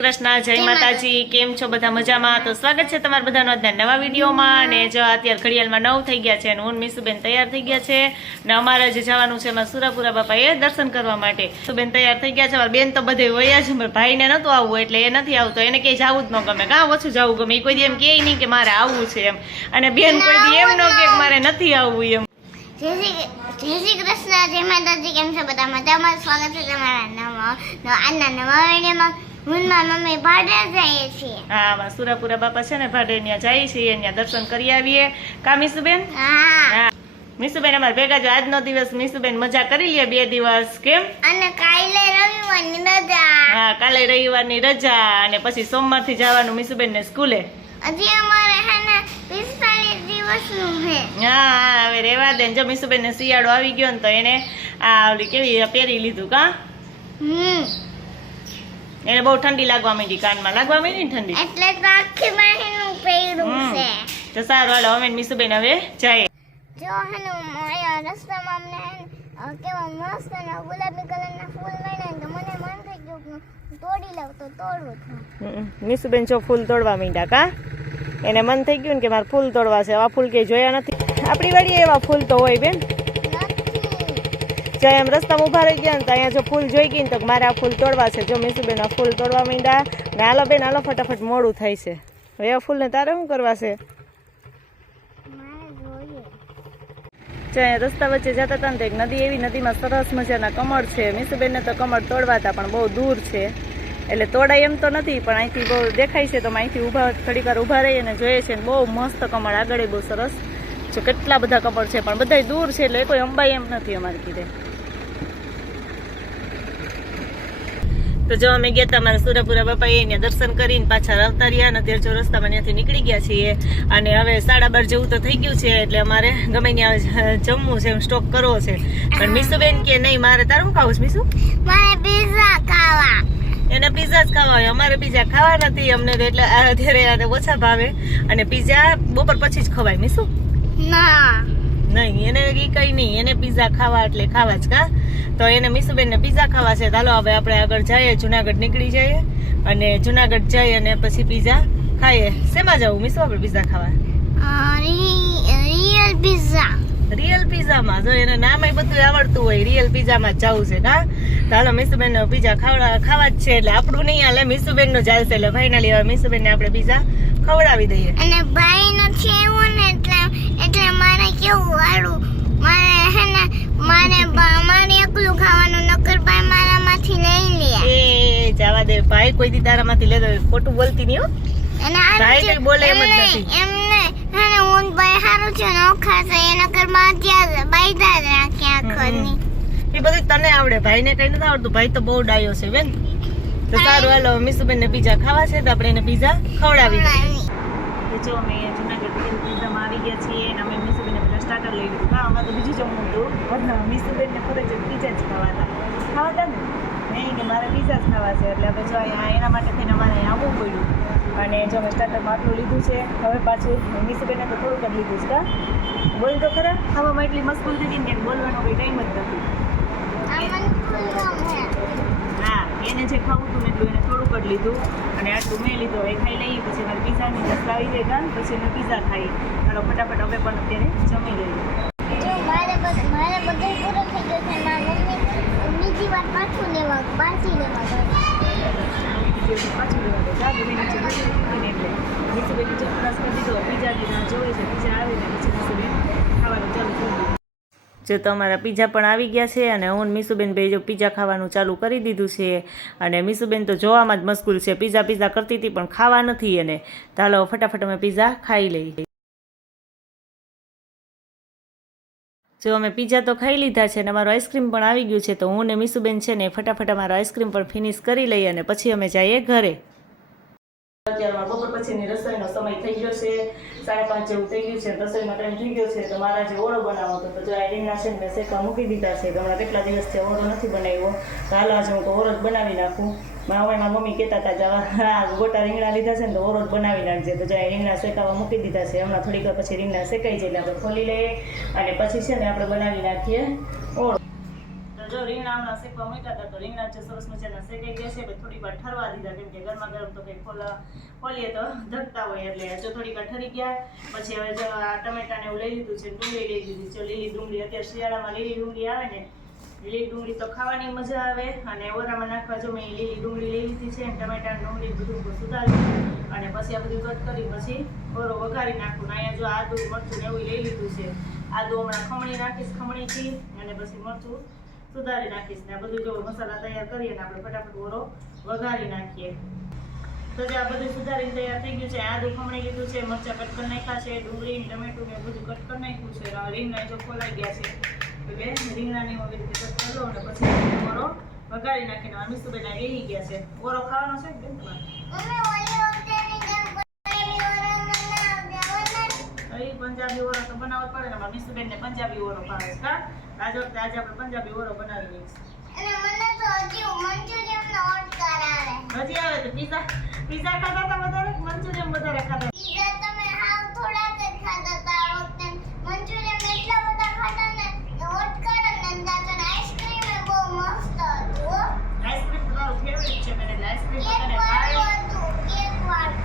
કૃષ્ણ જય માતાજી કેમ છો બધા મજામાં તો સ્વાગત છે તમારા બધાનો આજના નવા વિડીયોમાં અને જો અત્યારે ઘડિયાળમાં 9 થઈ ગયા છે અને હું મીસુબેન તૈયાર થઈ ગયા છે ને અમારે જે જવાનું છે એમાં સુરાપુરા બાપાએ દર્શન કરવા માટે મીસુબેન તૈયાર થઈ ગયા છે અમારા બેન તો બધે વયા છે મારા ભાઈને નતું આવવું એટલે એ નથી આવતો એને કઈ જવું જ ન ગમે કાં ઓછું જવું ગમે એ કોઈ દી એમ કહે નહીં કે મારે આવવું છે એમ અને બેન કોઈ દી એમ ન કે મારે નથી આવવું એમ જય શ્રી કૃષ્ણ જય માતાજી કેમ છો બધા મજામાં સ્વાગત છે તમારા આજના નવા વિડીયોમાં હું મારા મમ્મી ભાડે જઈએ છીએ હા સુરાપુરા બાપા છે ને ભાડે ત્યાં જઈએ છીએ ત્યાં દર્શન કરી આવીએ કા મીસુબેન હા મીસુબેન અમારે ભેગા જો આજનો દિવસ મીસુબેન મજા કરી લે 2 દિવસ કેમ અને કાલે રવિવારની રજા હા કાલે રવિવારની રજા અને પછી સોમવારથી જવાનું મીસુબેન ને સ્કૂલે હજી અમારે હે ને 45 દિવસનું છે હા હવે રેવા દે જો મીસુબેન ને શિયાળો આવી ગયો ને તો એને આ ઓલી કેવી પહેરી લીધું કા એને બહુ ઠંડી લાગવા માંડી કાનમાં લાગવા માંડી ને ઠંડી એટલે તો આખી મહિનું પહેર્યું છે તો સારું હાલો અમે મીસુબેન હવે જાય જો હે ને અહીંયા રસ્તામાં અમને કેવા મસ્ત ના ગુલાબી કલરના ફૂલ મળ્યા તો મને મન થઈ ગયું તોડી લઉં તો તોડવું છું મીસુબેન જો ફૂલ તોડવા માંડ્યા કા એને મન થઈ ગયું ને કે મારે ફૂલ તોડવા છે આવા ફૂલ કે જોયા નથી આપણી વાડીએ એવા ફૂલ તો હોય બેન જ્યાં એમ રસ્તામાં ઊભા રહી ગયા ને તો અહીંયા જો ફૂલ જોઈ ગઈ ને તો મારે આ ફૂલ તોડવા છે જો મીસુબેન આ ફૂલ તોડવા માંડ્યા ને હાલો બેન હાલો ફટાફટ મોડું થાય છે હવે આ ફૂલને તારે શું કરવા છે જો અહીંયા રસ્તા વચ્ચે જતા હતા ને તો એક નદી એવી નદીમાં સરસ મજાના કમળ છે મીસુબેનને તો કમળ તોડવા હતા પણ બહુ દૂર છે એટલે તોડાય એમ તો નથી પણ અહીંથી બહુ દેખાય છે તો અહીંથી ઊભા થોડીક વાર ઊભા રહીએ અને જોઈએ છે ને બહુ મસ્ત કમળ આગળ બહુ સરસ જો કેટલા બધા કમળ છે પણ બધા દૂર છે એટલે કોઈ અંબાઈ એમ નથી અમારે કીધે તો જો અમે ગયા હતા અમારા સુરાપુરા બાપાએ ત્યાં દર્શન કરીને પાછા આવતા રહ્યા અને અત્યારે જો રસ્તામાં ત્યાંથી નીકળી ગયા છીએ અને હવે 12:30 જેવું તો થઈ ગયું છે એટલે અમારે ગમે ત્યાં જમવું છે સ્ટોક કરવો છે પણ મીસુબેન કે નહીં મારે તારું ખાવું છે મીસુ મારે પિઝા ખાવા એને પિઝા જ ખાવા હોય અમારે પિઝા ખાવા નથી અમને તો એટલે અત્યારે ઓછા ભાવે અને પિઝા બપોર પછી જ ખવાય મીસુ ના નહીં એને કઈ નહીં એને પિઝા ખાવા એટલે ખાવા જ કા તો એને મીસુબેન ને પિઝા ખાવા છે ચાલો હવે આપણે આગળ જઈએ જુનાગઢ નીકળી જઈએ અને જુનાગઢ જઈએ અને પછી પિઝા ખાઈએ શેમાં જવું મીસુ આપણે પિઝા ખાવા રિયલ પિઝા રિયલ પિઝામાં જો એને નામ એ બધું આવડતું હોય રિયલ પિઝામાં જ જવું છે કા ચાલો મીસુબેન નો પિઝા ખાવા જ છે એટલે આપણું નહીં હાલે મીસુબેન નો ચાલશે એટલે ફાઇનલી હવે મીસુબેન ને આપણે પિઝા ખવડાવી દઈએ અને ભાઈ નથી એવું ને એટલે મારે કેવું વાળું મારે હે ને મારે એકલું ખાવાનું નકર ભાઈ મારામાંથી નહીં લે એ જવા દે ભાઈ કોઈ દી તારામાંથી લેતો ખોટું બોલતી નહીં હો અને ભાઈ કઈ બોલે એમ જ નથી એમને હે ને હું ભાઈ સારું છે નોખા છે એના કરમાં ત્યાં બાયદા રાખ્યા ખરની એ બધું તને આવડે ભાઈને કઈ નથી આવડતું ભાઈ તો બહુ ડાયો છે બેન તો સારું હાલો મીસુબેન ને પિઝા ખાવા છે તો આપણે એને પિઝા ખવડાવી દઈએ જો અમે જુનાગઢ પિઝામાં આવી ગયા છીએ અને અમે મીસુબેન ને પેલા સ્ટાર્ટર લઈ લીધું હા અમારે તો બીજું જમવું હતું મીસુબેન ને ફરજિયાત પિઝા જ ખાવાના ને નહીં કે મારે પિઝા જ ખાવા છે એટલે હવે જો અહીંયા એના માટે થઈને અમારે આવવું પડ્યું અને જો અમે સ્ટાર્ટરમાં આટલું લીધું છે હવે પાછું મીસુબેને તો થોડુંક જ લીધું છે કા બોલ તો ખરા ખાવામાં એટલી મસ્કુલ થઈ ગઈ ને કે બોલવાનો કંઈ ટાઈમ જ નથી હા એને જે ખાવું હતું ને એટલું એને થોડુંક જ લીધું અને આટલું મેં લીધું એ ખાઈ લઈએ પછી મારે પિઝાની રસ આવી જાય કાન પછી અમે પિઝા ખાઈ ચાલો ફટાફટ અમે પણ અત્યારે જમી લઈએ જો મારે બધું પૂરું થઈ ગયું છે મારા મમ્મી બીજી વાર પાછું લેવા પાછી લેવા પાછું લેવા દે જા ગમે નીચે એટલે મીસુબેન નીચે પ્લસ કરી દીધો પિઝાની રાહ જોવે છે પિઝા આવે ને પછી મીસુબેન ખાવાનું ચાલુ કરી દીધું જો તો અમારા પિઝા પણ આવી ગયા છે અને હું મીસુબેન બે જો પિઝા ખાવાનું ચાલુ કરી દીધું છે અને મીસુબેન તો જોવામાં જ મસ્કુલ છે પિઝા કરતી હતી પણ ખાવા નથી એને ચાલો ફટાફટ અમે પિઝા ખાઈ લઈએ જો અમે પિઝા તો ખાઈ લીધા છે અને અમારો આઈસ્ક્રીમ પણ આવી ગયું છે તો હું ને મીસુબેન છે ને ફટાફટ અમારો આઈસ્ક્રીમ પણ ફિનિશ કરી લઈએ અને પછી અમે જઈએ ઘરે અત્યારમાં બપોર પછીની રસોઈનો સમય થઈ ગયો છે 5:30 જેવું થઈ ગયું છે રસોઈનો ટાઈમ થઈ ગયો છે તો મારા જે ઓળો બનાવો તો જો આ રીંગણા છે ને મેં શેકવા મૂકી દીધા છે હમણાં કેટલા દિવસ છે ઓળો નથી બનાવ્યો તો હાલ આજે હું તો ઓળો જ બનાવી નાખું મારા મમ્મી કહેતા હતા જવા ગોટા રીંગણા લીધા છે ને તો ઓળો જ બનાવી નાખજે તો જો રીંગણા શેકાવા મૂકી દીધા છે હમણાં થોડીક વાર પછી રીંગણા શેકાઈ જાય એટલે આપણે ખોલી લઈએ અને પછી છે ને આપણે બનાવી નાખીએ ઓળો જો રીંગણા હમણાં શેકવા મૂક્યા હતા તો રીંગણા જે સરસ મજાના શેકાઈ ગયા છે. થોડીક વાર ઠરવા દીધા કેમ કે ગરમા ગરમ તો કંઈ ખોલીએ તો ધકતા હોય એટલે જો થોડીક વાર ઠરી ગયા. પછી હવે જો આ ટમેટાને એવું લઈ લીધું છે, ડુંગળી લઈ લીધી છે. લીલી ડુંગળી અત્યારે શિયાળામાં લીલી ડુંગળી આવે ને, લીલી ડુંગળી તો ખાવાની મજા આવે. અને ઓરામાં નાખવા જો મેં લીલી ડુંગળી લઈ લીધી છે, ટમેટા ડુંગળી બધું સુધારી અને પછી આ બધું કટ કરી પછી ઓરો વઘારી નાખું. અહીંયા જો આદુ મરચું એવું લઈ લીધું છે. આદુ હમણાં ખમણી નાખીશ, ખમણીથી અને પછી મરચું સુધારી નાખીશ ને આ બધું જો મસાલા તૈયાર કરીએ ને આપણે ફટાફટ ઓરો વઘારી નાખીએ. તો જે આ બધું સુધારીને તૈયાર થઈ ગયું છે. આદુ ખમણી લીધું છે, મરચાં કટ કરી નાખ્યા છે, ડુંગળી ટમેટું ને બધું કટ કરી નાખ્યું છે. રીંગણા જો ખોલાઈ ગયા છે એટલે રીંગણાની આવી રીતે કટ કરી લો અને પછી ઓરો વઘારી નાખીને મીસુબેન બેસી ગયા છે. ઓરો ખાવાનો છે બેન તમારે? પંજાબી ઓરો તો બનાવવો પડે ને. મારા મીસુબેન ને પંજાબી ઓરો ભાવે છે. કા આજે આપણે પંજાબી ઓરો બનાવી લઈશું. અને મને તો હજી મંચુરિયનનો ઓડકાર આવે. હજી આવે તો પીઝા ખાતા હતા વધારે, મંચુરિયન વધારે ખાતા? પીઝા તમે હાવ થોડાક જ ખાતા હતા આ વખતે. મંચુરિયન એટલા બધા ખાતા ને કે ઓડકાર જ નથી થતો. અને આઈસ્ક્રીમ એ બહુ મસ્ત હતું હો. આઈસ્ક્રીમ તમારું ફેવરિટ છે મને, આઈસ્ક્રીમ કેક તને વાળું ભાવે? હતું, કેક વાળું.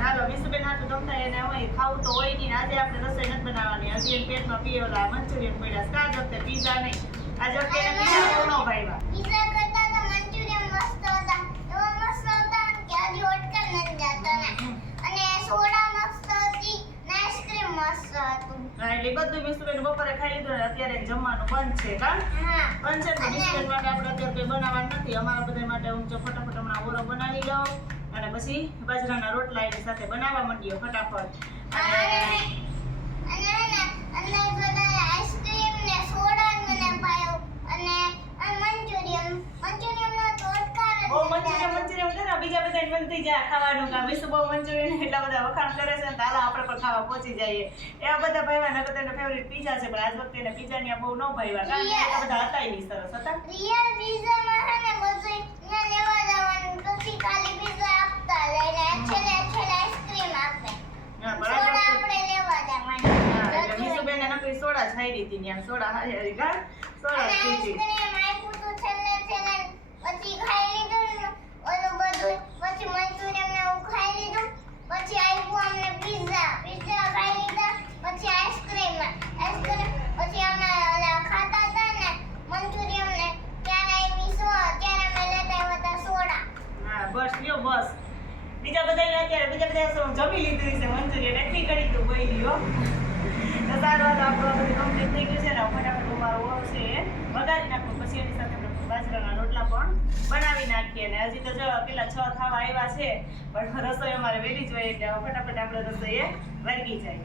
ચાલો મીસુબેન હાટું ગમતા એને હોય ખાવું તો હોય નહીં. આજે આપણે રસોઈ નથી બનાવવાની. હજી એને પેટમાં પીએ ઓલા મંચુરિયન પડ્યા છે. આ વખતે પીઝા નહીં, આ વખતે એને પીઝા બહુ ન ભાવ્યા. પીઝા કરતા તો મંચુરિયન મસ્ત હતા. એવા મસ્ત હતા કે હજી ઓડકાર નથી જતો ને. અને સોડા મસ્ત હતી ને આઈસ્ક્રીમ મસ્ત હતું. હા, એટલે બધું મીસુબેન બપોરે ખાઈ લીધું ને અત્યારે જમવાનું બંધ છે. કા હા. બંધ છે ને મીસુબેન માટે આપણે અત્યારે કંઈ બનાવવાનું નથી. અમારા બધા માટે હું જો ફટાફટ હમણાં ઓરો બનાવી લઉં અને પછી બાજરાના રોટલા એની સાથે બનાવવા માંડીએ ફટાફટ. અને આઈસ્ક્રીમ ને સોડા મને ભાવ્યો અને મંચુરિયન નો તો ઓડકાર જ ઓ નથી. મંચુરિયન કરે બીજા બધા મન થઈ જાય ખાવાનું. કામ વિશ્વ બહુ મંચુરિયન એટલા બધા વખાણ કરે છે ને તો હાલો આપણે પણ ખાવા પહોંચી જઈએ. એવા બધા ભાઈવા નકર તેને ફેવરિટ પીઝા છે પણ આજ વખતે એને પીઝાની આ બહુ ન ભાઈવા કારણ કે એટલા બધા હતા નહીં સરસ હતા. રિયલ પીઝામાં છે ને બધું ત્યાં લેવા જવાનું પછી ખાલી પીઝા આપતા જાય ને છેલ્લે આઈસ્ક્રીમ આપે. હા, સોડા બરાબર. આપણે લેવા જવાનું. એટલે મીસુબેને નકરી સોડા જ ખાઈ લીધી ત્યાં. સોડા હારી કા સોડા અને જ પીધી. આઈસ્ક્રીમ આપ્યું તો છેલ્લે પછી ખાઈ લીધું ને ઓલું બધું. પછી મંચુરિયન ને એવું ખાઈ લીધું. પછી આપ્યું અમને પીઝા ખાઈ લીધા. પછી આઈસ્ક્રીમ પછી અમે ઓલા ખાતા હતા ને મંચુરિયન ને ત્યારે ત્યારે અમે લેતા આવ્યા હતા સોડા. હા બસ લ્યો બસ. બીજા બધા શું જમી લીધું છે મંચુરિયન એટલી કરી તું બોઈ લ્યો. તો સારું હાલો આપણું બધું કમ્પ્લીટ થઈ ગયું છે ને ફટાફટ મારો ઓરો છે એ વઘારી નાખું પછી એની સાથે આપણે બાજરાના રોટલા પણ બનાવી નાખીએ. અને હજી તો જો પેલા 6 થવા આવ્યા છે પણ રસોઈ અમારે વહેલી જ હોય એટલે ફટાફટ આપણે રસોઈ એ વળગી જાય.